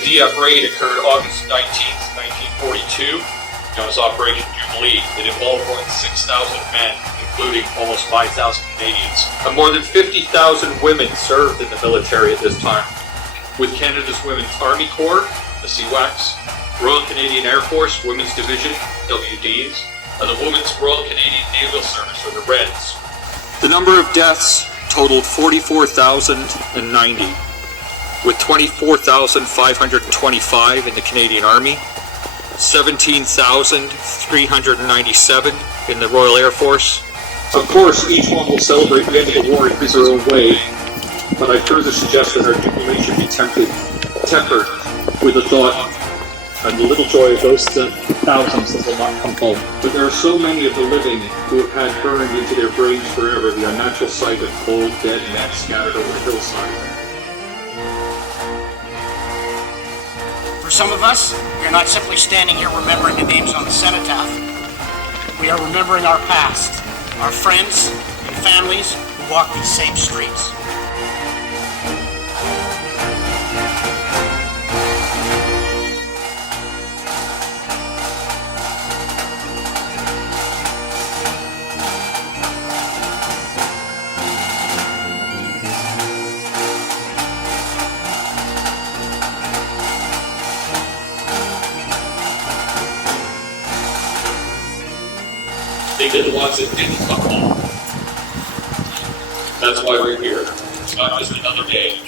The DF raid occurred August 19th, 1942, known as Operation Jubilee. It involved more than 6,000 men, including almost 5,000 Canadians. And more than 50,000 women served in the military at this time, with Canada's Women's Army Corps, the CWACs, Royal Canadian Air Force Women's Division, WDs, and the Women's Royal Canadian Naval Service, or the Reds. The number of deaths totaled 44,090, with 24,525 in the Canadian Army, 17,397 in the Royal Air Force. Of course, each one will celebrate the end of the war in his or her own way, but I further suggest that our jubilee should be tempered with the thought and the little joy of those thousands that will not come home. But there are so many of the living who have had burned into their brains forever the unnatural sight of cold, dead men scattered over the hillside. For some of us, we are not simply standing here remembering the names on the cenotaph. We are remembering our past, our friends and families who walk these same streets. They did the ones that didn't come home. That's why we're here. It's not just another day.